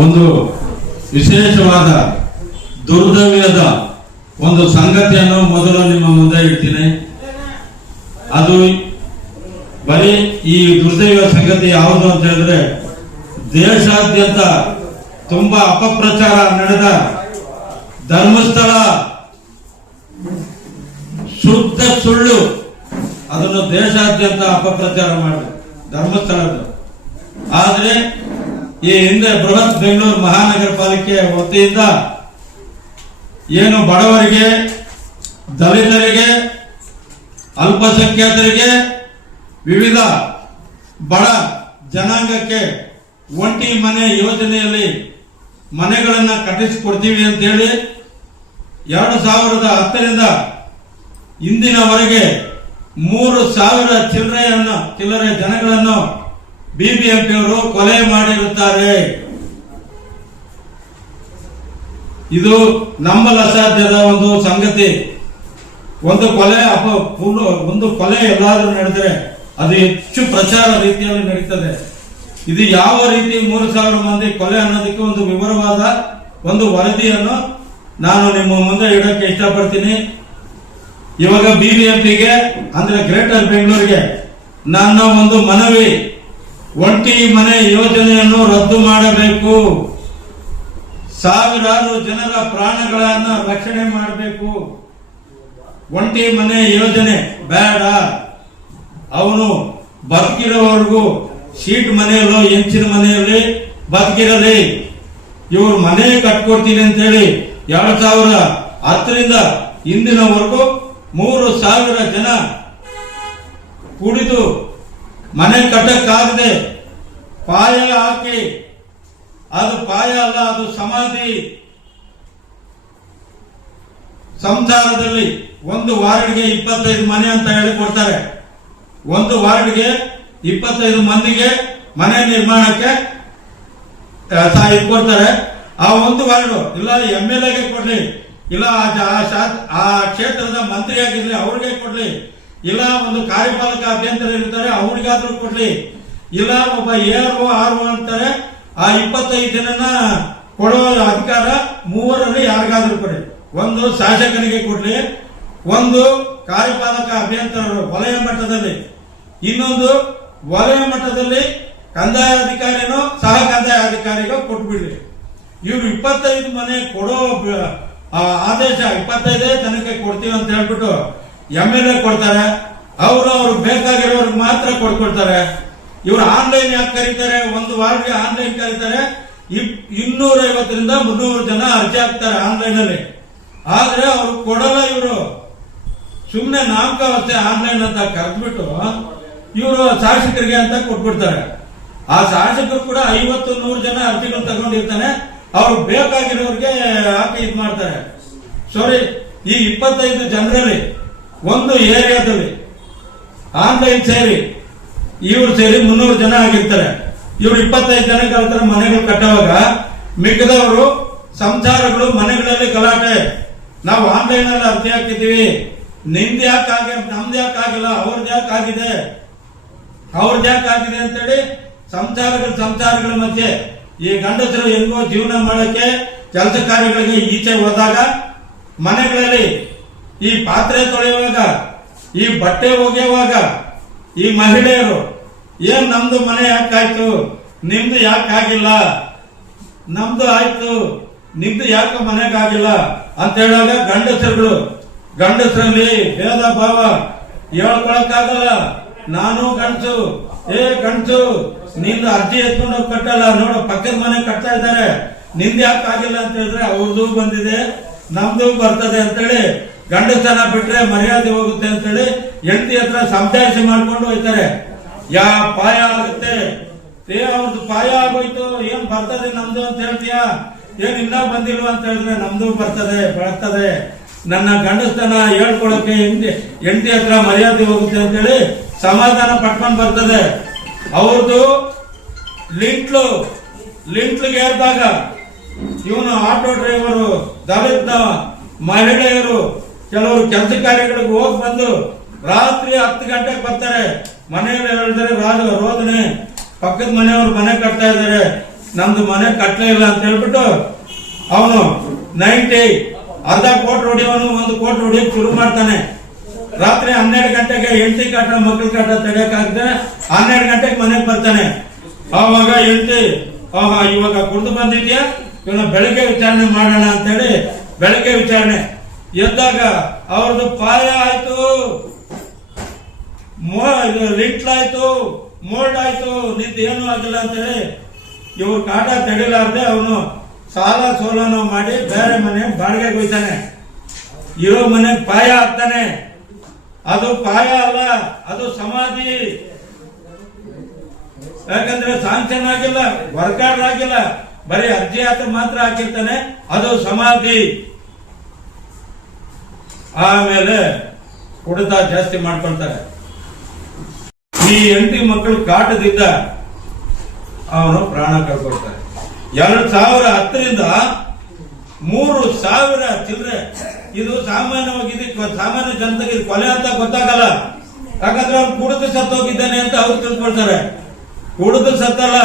ಒಂದು ವಿಶೇಷವಾದ ದುರ್ದವ್ಯದ ಒಂದು ಸಂಗತಿಯನ್ನು ಮೊದಲು ನಿಮ್ಮ ಮುಂದೆ ಇಡ್ತೀನಿ. ಅದು ಬರೀ ಈ ದುರ್ದೈವ ಸಂಗತಿ ಯಾವುದು ಅಂತ ಹೇಳಿದ್ರೆ, ದೇಶಾದ್ಯಂತ ತುಂಬಾ ಅಪಪ್ರಚಾರ ನಡೆದ ಧರ್ಮಸ್ಥಳ ಶುದ್ಧ ಸುಳ್ಳು, ಅದನ್ನು ದೇಶಾದ್ಯಂತ ಅಪಪ್ರಚಾರ ಮಾಡಿದೆ ಧರ್ಮಸ್ಥಳದ ಆದ್ರೆ ಈ ಹಿಂದೆ ಬೃಹತ್ ಬೆಂಗಳೂರು ಮಹಾನಗರ ಪಾಲಿಕೆ ವತಿಯಿಂದ ಏನು ಬಡವರಿಗೆ, ದಲಿತರಿಗೆ, ಅಲ್ಪಸಂಖ್ಯಾತರಿಗೆ ವಿವಿಧ ಬಡ ಜನಾಂಗಕ್ಕೆ ಒಂಟಿ ಮನೆ ಯೋಜನೆಯಲ್ಲಿ ಮನೆಗಳನ್ನ ಕಟ್ಟಿಸಿಕೊಡ್ತೀವಿ ಅಂತ ಹೇಳಿ ಎರಡು ಸಾವಿರದ ಹತ್ತರಿಂದ ಇಂದಿನವರೆಗೆ ಮೂರು ಸಾವಿರ ಚಿಲ್ಲರೆಯನ್ನು, ಚಿಲ್ಲರೆ ಜನಗಳನ್ನು ಬಿಬಿಎಂಪಿಯವರು ಕೊಲೆ ಮಾಡಿರುತ್ತಾರೆ. ಇದು ನಂಬಲ ಅಸಾಧ್ಯದ ಒಂದು ಸಂಗತಿ. ಒಂದು ಕೊಲೆ ಅಪ ಒಂದು ಕೊಲೆ ಎಲ್ಲಾದರೂ ನಡೆದರೆ ಅದು ಹೆಚ್ಚು ಪ್ರಚಾರ ರೀತಿಯಲ್ಲಿ ನಡೀತದೆ. ಇದು ಯಾವ ರೀತಿ ಮೂರು ಸಾವಿರ ಮಂದಿ ಕೊಲೆ ಅನ್ನೋದಕ್ಕೆ ಒಂದು ವಿವರವಾದ ಒಂದು ವರದಿಯನ್ನು ನಾನು ನಿಮ್ಮ ಮುಂದೆ ಇಡಕ್ಕೆ ಇಷ್ಟಪಡ್ತೀನಿ. ಇವಾಗ ಬಿಬಿಎಂಪಿಗೆ, ಅಂದ್ರೆ ಗ್ರೇಟರ್ ಬೆಂಗಳೂರಿಗೆ ನನ್ನ ಒಂದು ಮನವಿ ಒಂಟಿ ಮನೆ ಯೋಜನೆಯನ್ನು ರದ್ದು ಮಾಡಬೇಕು. ಸಾವಿರಾರು ಜನರ ಪ್ರಾಣಗಳನ್ನು ರಕ್ಷಣೆ ಮಾಡಬೇಕು. ಒಂಟಿ ಮನೆ ಯೋಜನೆ ಬೇಡ. ಅವನು ಬದುಕಿರೋವರೆಗೂ ಶೀಟ್ ಮನೆಯಲ್ಲೋ, ಹೆಂಚಿನ ಮನೆಯಲ್ಲಿ ಬದುಕಿರಲಿ. ಇವರು ಮನೆ ಕಟ್ಕೊಡ್ತೀನಿ ಅಂತೇಳಿ ಎರಡು ಸಾವಿರ ಹತ್ತರಿಂದ ಇಂದಿನವರೆಗೂ ಮೂರು ಸಾವಿರ ಜನ ಕುಡಿದು ಮನೆ ಕಟ್ಟಕ್ಕಾಗದೆ ಪಾಯ ಹಾಕಿ, ಅದು ಪಾಯ ಅಲ್ಲ, ಅದು ಸಮಾಧಿ. ಸಂಸಾರದಲ್ಲಿ ಒಂದು ವಾರ್ಡ್ಗೆ ಇಪ್ಪತ್ತೈದು ಮನೆ ಅಂತ ಹೇಳಿ ಕೊಡ್ತಾರೆ. ಒಂದು ವಾರ್ಡ್ಗೆ ಇಪ್ಪತ್ತೈದು ಮಂದಿಗೆ ಮನೆ ನಿರ್ಮಾಣಕ್ಕೆ ಕೊಡ್ತಾರೆ. ಆ ಒಂದು ವಾರ್ಡು, ಇಲ್ಲ, ಎಂ ಎಲ್ ಎಗೆ ಕೊಡ್ಲಿ, ಇಲ್ಲ, ಆ ಕ್ಷೇತ್ರದ ಮಂತ್ರಿ ಆಗಿರ್ಲಿ ಅವ್ರಿಗೆ ಕೊಡ್ಲಿ. ಇಲ್ಲ, ಒಂದು ಕಾರ್ಯಪಾಲಕ ಅಭ್ಯಂತರ ಇರ್ತಾರೆ, ಅವ್ರಿಗಾದ್ರೂ ಕೊಡ್ಲಿ. ಇಲ್ಲ, ಒಬ್ಬ ಎ ಆರ್ ಅಂತಾರೆ, ಆ ಇಪ್ಪತ್ತೈದು ಜನನ ಕೊಡೋ ಅಧಿಕಾರ ಮೂವರಲ್ಲಿ ಯಾರಿಗಾದ್ರೂ ಕೊಡಿ. ಒಂದು ಶಾಸಕನಿಗೆ ಕೊಡ್ಲಿ, ಒಂದು ಕಾರ್ಯಪಾಲಕ ಅಭಿಯಂತರರು ವಲಯ ಮಟ್ಟದಲ್ಲಿ, ಇನ್ನೊಂದು ವಲಯ ಮಟ್ಟದಲ್ಲಿ ಕಂದಾಯ ಅಧಿಕಾರಿನೋ, ಸಹ ಕಂದಾಯ ಅಧಿಕಾರಿಗೂ ಕೊಟ್ಬಿಡ್ರಿ ಇವ್ರು ಇಪ್ಪತ್ತೈದು ಮನೆ ಕೊಡೋ ಆದೇಶ ಇಪ್ಪತ್ತೈದೇ ತನಕ ಕೊಡ್ತೀವಿ ಅಂತ ಹೇಳ್ಬಿಟ್ಟು ಎಂ ಎಲ್ ಎ ಕೊಡ್ತಾರೆ, ಅವರು ಅವ್ರಿಗೆ ಬೇಕಾಗಿರೋರ್ಗೆ ಮಾತ್ರ ಕೊಡ್ಕೊಡ್ತಾರೆ ಇವರು ಆನ್ಲೈನ್ ಯಾಕೆ ಕರೀತಾರೆ? ಒಂದು ವಾರ್ಡ್ಗೆ ಆನ್ಲೈನ್ ಕರೀತಾರೆ. ಇನ್ನೂರ ಐವತ್ತರಿಂದ ಮುನ್ನೂರು ಜನ ಅರ್ಜಿ ಹಾಕ್ತಾರೆ ಆನ್ಲೈನ್ ಅಲ್ಲಿ. ಆದ್ರೆ ಅವ್ರು ಕೊಡಲ್ಲ ಇವರು. ಸುಮ್ಮನೆ ನಾಮಕಾವಸ್ಥೆ ಆನ್ಲೈನ್ ಅಂತ ಕರೆದ್ಬಿಟ್ಟು ಇವರು ಶಾಸಕರಿಗೆ ಅಂತ ಕೊಟ್ಬಿಡ್ತಾರೆ. ಆ ಶಾಸಕರು ಕೂಡ ಐವತ್ತು, ನೂರು ಜನ ಅರ್ಜಿಗಳು ತಗೊಂಡಿರ್ತಾನೆ. ಅವ್ರು ಬೇಕಾಗಿರೋರಿಗೆ ಹಾಕಿ ಇದು ಮಾಡ್ತಾರೆ ಸಾರಿ ಈ ಇಪ್ಪತ್ತೈದು ಜನರಲ್ಲಿ ಒಂದು ಏರಿಯಾದಲ್ಲಿ ಆನ್ಲೈನ್ ಸೇರಿ, ಇವ್ರು ಸೇರಿ ಮುನ್ನೂರು ಜನ ಆಗಿರ್ತಾರೆ. ಇವ್ರು ಇಪ್ಪತ್ತೈದು ಜನ ಕಲ್ತಾರೆ ಮನೆಗಳು ಕಟ್ಟುವಾಗ ಮಿಕ್ಕದವರು ಸಂಸಾರಗಳು ಮನೆಗಳಲ್ಲಿ ಗಲಾಟೆ. ನಾವು ಆನ್ಲೈನ್ ಅಲ್ಲಿ ಅರ್ಜಿ ಹಾಕಿದ್ದೀವಿ. ನಿಮ್ದು ಯಾಕೆ ಆಗಿ ನಮ್ದು ಯಾಕೆ ಆಗಿಲ್ಲ, ಅವ್ರದ್ದು ಯಾಕೆ ಆಗಿದೆ? ಅವ್ರದ್ದು ಯಾಕೆ ಆಗಿದೆ ಅಂತೇಳಿ ಸಂಸಾರಗಳ ಸಂಸಾರಗಳ ಮಧ್ಯೆ ಈ ಗಂಡಸರು ಹೆಂಗೋ ಜೀವನ ಮಾಡಕ್ಕೆ ಕೆಲಸ ಕಾರ್ಯಗಳಿಗೆ ಈಚೆ ಹೋದಾಗ ಮನೆಗಳಲ್ಲಿ ಈ ಪಾತ್ರೆ ತೊಳೆಯುವಾಗ, ಈ ಬಟ್ಟೆ ಒಗೆಯುವಾಗ, ಈ ಮಹಿಳೆಯರು, ಏನ್ ನಮ್ದು ಮನೆ ಯಾಕಾಯ್ತು? ನಿಮ್ದು ಯಾಕಾಗಿಲ್ಲ ನಮ್ದು ಆಯ್ತು, ನಿಮ್ದು ಯಾಕೆ ಮನೆಗಾಗಿಲ್ಲ ಅಂತ ಹೇಳುವಾಗ ಗಂಡಸರುಗಳು, ಗಂಡಸರಲ್ಲಿ ಭೇದ ಭಾವ ಹೇಳ್ಕೊಳಕ್ಕಾಗಲ್ಲ. ನಾನು ಗಂಡಸು. ಏ ಗಂಡಸು, ನಿಂದು ಅರ್ಜಿ ಎತ್ಕೊಂಡು ಕಟ್ಟಲ್ಲ. ನೋಡು, ಪಕ್ಕದ ಮನೆ ಕಟ್ತಾ ಇದ್ದಾರೆ. ನಿಂದ ಯಾಕೆ ಆಗಿಲ್ಲ ಅಂತ ಹೇಳಿದ್ರೆ ಅವ್ರದ್ದು ಬಂದಿದೆ, ನಮ್ದು ಬರ್ತದೆ ಅಂತೇಳಿ ಗಂಡಸನ ಬಿಟ್ರೆ ಮರ್ಯಾದೆ ಹೋಗುತ್ತೆ ಅಂತೇಳಿ ಹೆಂಡತಿ ಹತ್ರ ಸಂಭಾಷಣೆ ಮಾಡ್ಕೊಂಡು ಹೋಯ್ತಾರೆ. ಯಾ ಪಾಯ ಆಗುತ್ತೆ. ಏ ಅವ್ರದ್ದು ಪಾಯ ಆಗೋಯ್ತು. ಏನ್ ಬರ್ತದೆ ನಮ್ದು ಅಂತ ಹೇಳ್ತೀಯಾ? ಏನ್ ಇನ್ನ ಬಂದಿಲ್ವಾ ಅಂತ ಹೇಳಿದ್ರೆ ನಮ್ದು ಬರ್ತದೆ ಬರ್ತದೆ. ನನ್ನ ಗಂಡಸ್ತನ ಹೇಳ್ಕೊಳಕ್ಕೆ ಹೆಂಡತಿ ಹೆಂಡತಿ ಹತ್ರ ಮರ್ಯಾದೆ ಹೋಗುತ್ತೆ ಅಂತೇಳಿ ಸಮಾಧಾನ ಪಟ್ಕೊಂಡ್ ಬರ್ತದೆ. ಅವ್ರದ್ದು ಲಿಂಟ್ಲು, ಲಿಂಟ್ಲಿಗೆ ಏರ್ದಾಗ ಇವನು ಆಟೋ ಡ್ರೈವರು ದಲಿತ ಮಹಿಳೆಯರು ಕೆಲವರು ಕೆಲಸ ಕಾರ್ಯಗಳಿಗೆ ಹೋಗಿ ಬಂದು ರಾತ್ರಿ ಹತ್ತು ಗಂಟೆಗೆ ಬರ್ತಾರೆ. ಮನೆಯಲ್ಲಿ ಹೇಳಿದ್ರೆ ರಾಜ ರೋದನೆ ಪಕ್ಕದ ಮನೆಯವರು ಮನೆ ಕಟ್ತಾ ಇದ್ದಾರೆ. ನಮ್ದು ಮನೆ ಕಟ್ಲೇ ಇಲ್ಲ ಅಂತ ಹೇಳ್ಬಿಟ್ಟು ಅವನು ನೈಂಟಿ ಅರ್ಧ ಕೋಟಿ ಹೊಡಿಯವನು ಒಂದು ಕೋಟಿ ಹೊಡಿಯೋಕೆ ಶುರು ಮಾಡ್ತಾನೆ. ರಾತ್ರಿ ಹನ್ನೆರಡು ಗಂಟೆಗೆ ಹೆಂಡತಿ ಕಾಟ ಮಕ್ಕಳ ಕಾಟ ತಡೆಯಕ್ಕಾಗದೆ ಹನ್ನೆರಡು ಗಂಟೆಗೆ ಮನೆಗೆ ಬರ್ತಾನೆ. ಆವಾಗ ಹೆಂಡತಿ, ಆಹಾ, ಇವಾಗ ಕುಡಿದು ಬಂದಿದ್ಯಾ? ಇವನ ಬೆಳಗ್ಗೆ ವಿಚಾರಣೆ ಮಾಡೋಣ ಅಂತೇಳಿ ಬೆಳಗ್ಗೆ ವಿಚಾರಣೆ. ಎದ್ದಾಗ ಅವ್ರದ್ದು ಪಾಯ ಆಯ್ತು ಲಿಟ್ಲಾಯ್ತು ಮೋಲ್ಡ್ ಆಯ್ತು, ನಿಂತು ಏನೂ ಆಗಿಲ್ಲ ಅಂತೇಳಿ ಇವ್ರ ಕಾಟ ತಡಿಲಾರ್ದೆ ಅವನು ಸಾಲ ಸೋಲನ ಮಾಡಿ ಬೇರೆ ಮನೆ ಬಾಡಿಗೆಗೆ ಹೋಯ್ತಾನೆ. ಇರೋ ಮನೆ ಪಾಯ ಆಗ್ತಾನೆ. ಅದು ಪಾಯ ಅಲ್ಲ, ಅದು ಸಮಾಧಿ. ಯಾಕಂದ್ರೆ ಸಾಂಕ್ಷನ್ ಆಗಿಲ್ಲ ವರ್ಕಾರ್ಡ್ ಆಗಿಲ್ಲ ಬರೀ ಅರ್ಜಿ ಆತ ಮಾತ್ರ ಹಾಕಿರ್ತಾನೆ, ಅದು ಸಮಾಧಿ. ಆಮೇಲೆ ಕುಡಿತ ಜಾಸ್ತಿ ಮಾಡ್ಕೊಳ್ತಾರೆ. ಈ ಎಂಟಿ ಮಕ್ಕಳು ಕಾಟದಿಂದ ಅವನು ಪ್ರಾಣ ಕಳ್ಕೊಳ್ತಾರೆ. ಎರಡು ಸಾವಿರ ಹತ್ತರಿಂದ ಮೂರು ಸಾವಿರ ಚಿಲ್ಲರೆ ಇದು ಸಾಮಾನ್ಯವಾಗಿ ಸಾಮಾನ್ಯ ಜನತೆಗೆ ಕೊಲೆ ಅಂತ ಗೊತ್ತಾಗಲ್ಲ. ಯಾಕಂದ್ರೆ ಅವ್ನು ಕುಡಿದು ಸತ್ತೋಗಿದ್ದಾನೆ ಅಂತ ಅವ್ರು ತಿಳ್ಕೊಳ್ತಾರೆ. ಕುಡಿದು ಸತ್ತಲ್ಲ.